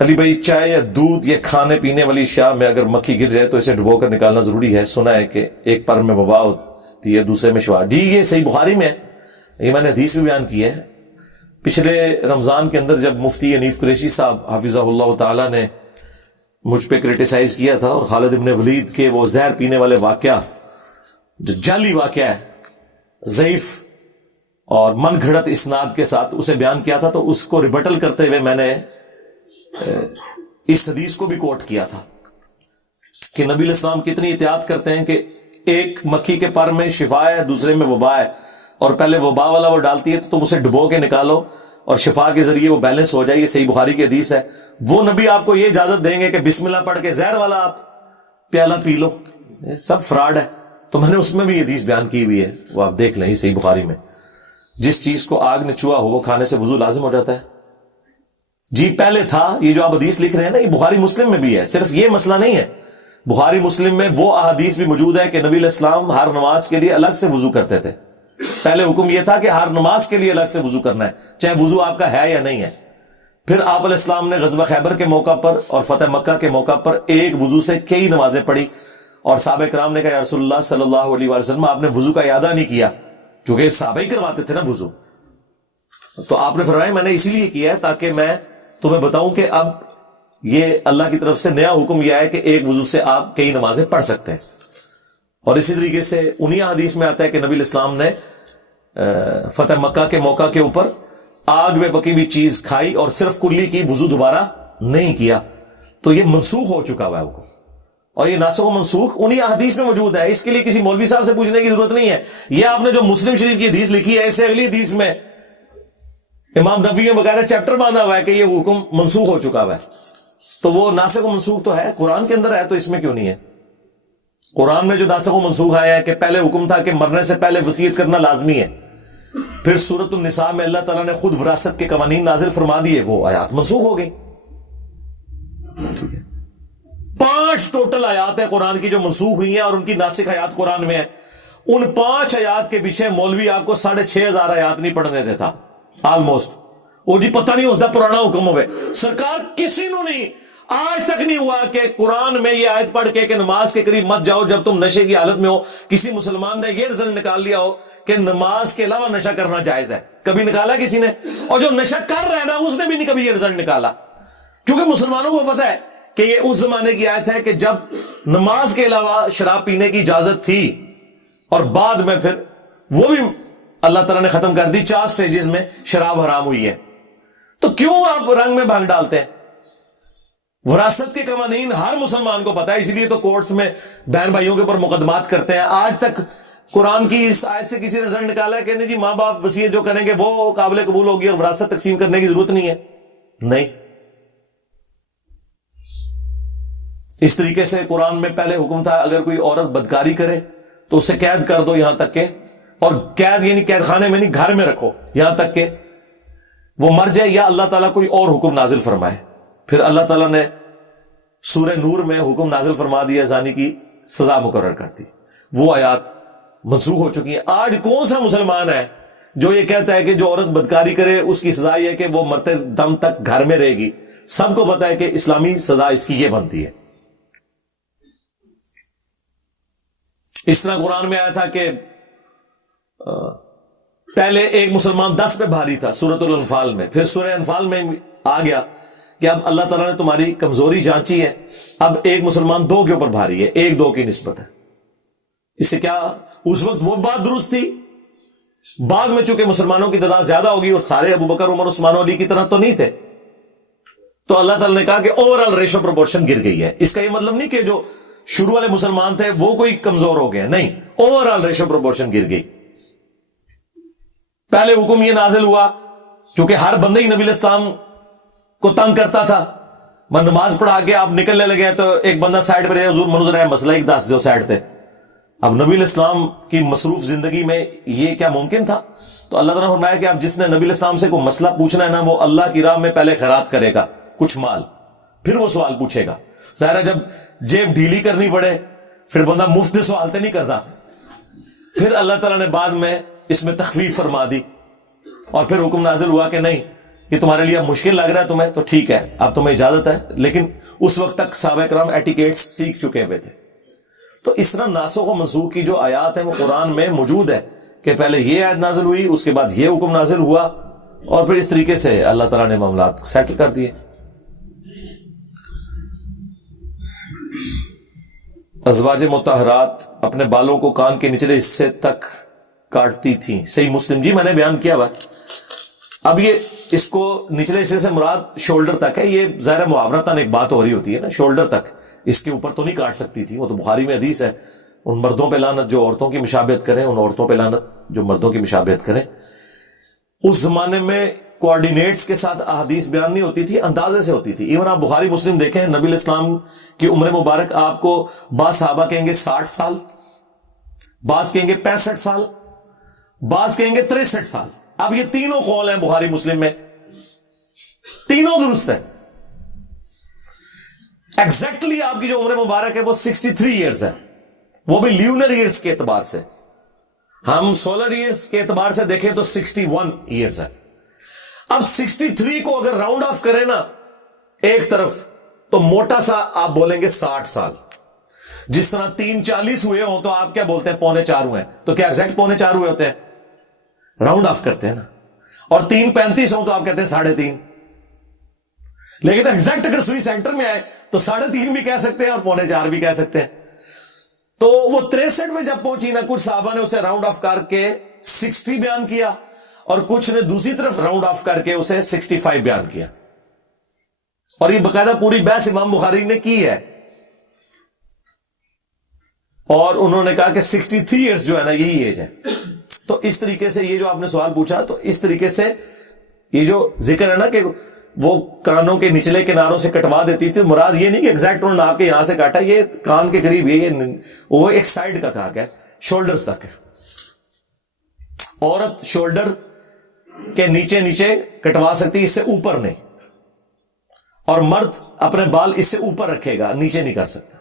علی بھائی، چائے یا دودھ یا کھانے پینے والی اشیاء میں اگر مکھی گر جائے تو اسے ڈبو کر نکالنا ضروری ہے؟ سنا ہے کہ ایک پر میں وبا ہوتی ہے، دوسرے میں شفا۔ جی یہ صحیح بخاری میں ہے، یہ میں نے حدیث بھی بیان کی ہے۔ پچھلے رمضان کے اندر جب مفتی انیف قریشی صاحب حفظہ اللہ تعالی نے مجھ پہ کرٹیسائز کیا تھا اور خالد ابن ولید کے وہ زہر پینے والے واقعہ جو جعلی واقعہ ہے، ضعیف اور من گھڑت اسناد کے ساتھ اسے بیان کیا تھا، تو اس کو ریبٹل کرتے ہوئے میں نے اس حدیث کو بھی کوٹ کیا تھا کہ نبی علیہ السلام کتنی احتیاط کرتے ہیں کہ ایک مکھی کے پر میں شفا ہے، دوسرے میں وبا ہے، اور پہلے وبا والا وہ ڈالتی ہے تو تم اسے ڈبو کے نکالو اور شفا کے ذریعے وہ بیلنس ہو جائے۔ یہ صحیح بخاری کی حدیث ہے۔ وہ نبی آپ کو یہ اجازت دیں گے کہ بسم اللہ پڑھ کے زہر والا آپ پیالہ پی لو؟ یہ سب فراڈ ہے۔ تو میں نے اس میں بھی یہ حدیث بیان کی ہوئی ہے، وہ آپ دیکھ لیں، یہ صحیح بخاری میں۔ جس چیز کو آگ نے چھوا ہو وہ کھانے سے وضو لازم ہو جاتا ہے؟ جی پہلے تھا، یہ جو آپ حدیث لکھ رہے ہیں نا، یہ بخاری مسلم میں بھی ہے، صرف یہ مسئلہ نہیں ہے۔ بخاری مسلم میں وہ احادیث بھی موجود ہے کہ نبی علیہ السلام ہر نماز کے لیے الگ سے وضو کرتے تھے۔ پہلے حکم یہ تھا کہ ہر نماز کے لیے الگ سے وضو کرنا ہے، چاہے وضو آپ کا ہے یا نہیں ہے۔ پھر آپ علیہ السلام نے غزوہ خیبر کے موقع پر اور فتح مکہ کے موقع پر ایک وضو سے کئی نمازیں پڑھی، اور صحابہ کرام نے کہا یا رسول اللہ صلی اللہ علیہ وسلم آپ نے وضو کا اعادہ نہیں کیا، کیونکہ صحابہ ہی کرواتے تھے نا وضو۔ تو آپ نے فرمایا میں نے اسی لیے کیا ہے تاکہ میں تمہیں بتاؤں کہ اب یہ اللہ کی طرف سے نیا حکم یہ ہے کہ ایک وضو سے آپ کئی نمازیں پڑھ سکتے ہیں۔ اور اسی طریقے سے انہی حدیث میں آتا ہے کہ نبی علیہ السلام نے فتح مکہ کے موقع کے اوپر آگ میں پکی ہوئی چیز کھائی اور صرف کلی کی، وضو دوبارہ نہیں کیا۔ تو یہ منسوخ ہو چکا ہوا ہے حکم، اور یہ ناسخ و منسوخ انہی حدیث میں موجود ہے۔ اس کے لیے کسی مولوی صاحب سے پوچھنے کی ضرورت نہیں ہے۔ یہ آپ نے جو مسلم شریف کی حدیث لکھی ہے، اسے اگلی حدیث میں امام نبوی نے بقاعدہ چیپٹر باندھا ہوا ہے کہ یہ حکم منسوخ ہو چکا ہوا ہے۔ تو وہ ناسخ و منسوخ تو ہے، قرآن کے اندر ہے، تو اس میں کیوں نہیں ہے؟ قرآن میں جو ناسخ و منسوخ آیا ہے کہ پہلے حکم تھا کہ مرنے سے پہلے وصیت کرنا لازمی ہے، پھر سورۃ النساء میں اللہ تعالیٰ نے خود وراثت کے قوانین نازل فرما دیے، وہ آیات منسوخ ہو گئی۔ 5 ٹوٹل آیات ہیں قرآن کی جو منسوخ ہوئی ہیں، اور ان کی ناسخ آیات قرآن میں ہیں۔ ان 5 آیات کے پیچھے مولوی آپ کو 6,500 آیات نہیں پڑھنے دیتا، آلموسٹ۔ وہ جی پتہ نہیں اس دا پرانا حکم ہوئے، سرکار کسی نو نہیں، آج تک نہیں ہوا کہ قرآن میں یہ آیت پڑھ کے کہ نماز کے قریب مت جاؤ جب تم نشے کی حالت میں ہو، کسی مسلمان نے یہ رزلٹ نکال لیا ہو کہ نماز کے علاوہ نشہ کرنا جائز ہے۔ کبھی نکالا کسی نے؟ اور جو نشہ کر رہا ہے نا، اس نے بھی نہیں کبھی یہ رزلٹ نکالا، کیونکہ مسلمانوں کو پتہ ہے کہ یہ اس زمانے کی آیت ہے کہ جب نماز کے علاوہ شراب پینے کی اجازت تھی، اور بعد میں پھر وہ بھی اللہ تعالیٰ نے ختم کر دی، 4 سٹیجز میں شراب حرام ہوئی ہے۔ تو کیوں آپ رنگ میں بھنگ ڈالتے ہیں؟ وراثت کے قوانین ہر مسلمان کو پتا ہے، اس لیے تو کورٹس میں بہن بھائیوں کے اوپر مقدمات کرتے ہیں۔ آج تک قرآن کی اس آیت سے کسی نے رزلٹ نکالا ہے کہ نہیں جی ماں باپ وصیت جو کریں گے وہ قابل قبول ہوگی اور وراثت تقسیم کرنے کی ضرورت نہیں ہے؟ نہیں۔ اس طریقے سے قرآن میں پہلے حکم تھا اگر کوئی عورت بدکاری کرے تو اسے قید کر دو، یہاں تک کہ، اور قید یعنی قید خانے میں نہیں، گھر میں رکھو یہاں تک کہ وہ مر جائے یا اللہ تعالیٰ کوئی اور حکم نازل فرمائے۔ پھر اللہ تعالیٰ نے سورہ نور میں حکم نازل فرما دیا، زانی کی سزا مقرر کر دی، وہ آیات منسوخ ہو چکی ہیں۔ آج کون سا مسلمان ہے جو یہ کہتا ہے کہ جو عورت بدکاری کرے اس کی سزا یہ ہے کہ وہ مرتے دم تک گھر میں رہے گی؟ سب کو پتا ہے کہ اسلامی سزا اس کی یہ بنتی ہے۔ اس طرح قرآن میں آیا تھا کہ پہلے ایک مسلمان 10 پہ بھاری تھا سورۃ الانفال میں، پھر سورہ انفال میں آ گیا کہ اب اللہ تعالیٰ نے تمہاری کمزوری جانچی ہے، اب ایک مسلمان 2 کے اوپر بھاری ہے، 1-2 کی نسبت ہے۔ اس سے کیا اس وقت وہ بات درست تھی؟ بعد میں چونکہ مسلمانوں کی تعداد زیادہ ہوگی اور سارے ابو بکر عمر عثمان علی کی طرح تو نہیں تھے، تو اللہ تعالیٰ نے کہا کہ اوور آل ریشو پروپورشن گر گئی ہے۔ اس کا یہ مطلب نہیں کہ جو شروع والے مسلمان تھے وہ کوئی کمزور ہو گئے، نہیں، اوور آل ریشو پروپورشن گر گئی۔ پہلے حکم یہ نازل ہوا چونکہ ہر بندہ ہی نبی علیہ السلام کو تنگ کرتا تھا، میں نماز پڑھا کے آپ نکلنے لگے تو ایک بندہ سائڈ پہ رہے، حضور منظر ہے مسئلہ ایک 10 جو سائڈ تھے۔ اب نبی علیہ السلام کی مصروف زندگی میں یہ کیا ممکن تھا؟ تو اللہ تعالیٰ نے فرمایا کہ اب جس نے نبی علیہ السلام سے کوئی مسئلہ پوچھنا ہے نا، وہ اللہ کی راہ میں پہلے خیرات کرے گا کچھ مال، پھر وہ سوال پوچھے گا۔ ظاہر ہے جب جیب ڈھیلی کرنی پڑے پھر بندہ مفت سوال تو نہیں کرتا، پھر اللہ تعالیٰ نے بعد میں اس میں تخفیف فرما دی، اور پھر حکم نازل ہوا کہ نہیں، کہ تمہارے لیے اب مشکل لگ رہا ہے تمہیں، تو ٹھیک ہے اب تمہیں اجازت ہے، لیکن اس وقت تک صحابہ کرام ایٹیکیٹس سیکھ چکے ہوئے تھے۔ تو اس طرح ناسخ و منسوخ کی جو آیات ہیں وہ قرآن میں موجود ہے کہ پہلے یہ آیت نازل ہوئی، اس کے بعد یہ حکم نازل ہوا، اور پھر اس طریقے سے اللہ تعالیٰ نے معاملات کو سیٹل کر دیے۔ ازواج مطہرات اپنے بالوں کو کان کے نچلے حصے تک کاٹتی تھیں، صحیح مسلم، جی میں نے بیان کیا ہوا۔ اب یہ اس کو نچلے حصے سے مراد شولڈر تک ہے، یہ ظاہر محاورتاً ایک بات ہو رہی ہوتی ہے نا، شولڈر تک، اس کے اوپر تو نہیں کاٹ سکتی تھی، وہ تو بخاری میں حدیث ہے، ان مردوں پہ لعنت جو عورتوں کی مشابہت کریں، ان عورتوں پہ لعنت جو مردوں کی مشابہت کریں۔ اس زمانے میں کوآرڈینیٹس کے ساتھ احادیث بیان نہیں ہوتی تھی، اندازے سے ہوتی تھی۔ ایون آپ بخاری مسلم دیکھیں، نبی علیہ السلام کی عمر مبارک آپ کو بعض صحابہ کہیں گے 60 سال، بعض کہیں گے 65 سال، بعض کہیں گے 63 سال۔ اب یہ تینوں قول ہیں بخاری مسلم میں، تینوں درست ہیں۔ ایگزیکٹلی آپ کی جو عمر مبارک ہے وہ 63 ایئرز ہے، وہ بھی لیونر ایئرز کے اعتبار سے۔ ہم سولر ایئرز کے اعتبار سے دیکھیں تو 61 ایئرز ہے۔ اب 63 کو اگر راؤنڈ آف کریں نا ایک طرف تو موٹا سا آپ بولیں گے 60 سال۔ جس طرح 3:40 ہوئے ہوں تو آپ کیا بولتے ہیں 3:45 ہوئے، تو کیا ایگزیکٹ 3:45 ہوئے ہوتے ہیں؟ راؤنڈ آف کرتے ہیں نا۔ اور 3:35 ہوں تو آپ کہتے ہیں 3.5۔ لیکن ایگزیکٹ اگر سوئی سینٹر میں آئے تو 3.5 بھی کہہ سکتے ہیں اور 3.45 بھی کہہ سکتے ہیں۔ تو وہ 63 میں جب پہنچی نا، کچھ صحابہ نے اسے راؤنڈ آف کر کے 60 بیان کیا، اور کچھ نے دوسری طرف راؤنڈ آف کر کے اسے 65 بیان کیا، اور یہ باقاعدہ پوری بحث امام بخاری نے کی ہے۔ اور انہوں نے کہا کہ 63 ایئرز جو ہے نا یہی ایج ہے۔ تو اس طریقے سے یہ جو آپ نے سوال پوچھا، تو اس طریقے سے یہ جو ذکر ہے نا کہ وہ کانوں کے نچلے کناروں سے کٹوا دیتی تھی، مراد یہ نہیں کہ ایگزیکٹ انہوں نے آپ کے یہاں سے کاٹا، یہ کان کے قریب، یہ وہ ایک سائڈ کا کہا گیا، شولڈرز تک ہے۔ عورت شولڈر کے نیچے نیچے کٹوا سکتی، اس سے اوپر نہیں، اور مرد اپنے بال اس سے اوپر رکھے گا، نیچے نہیں کر سکتا۔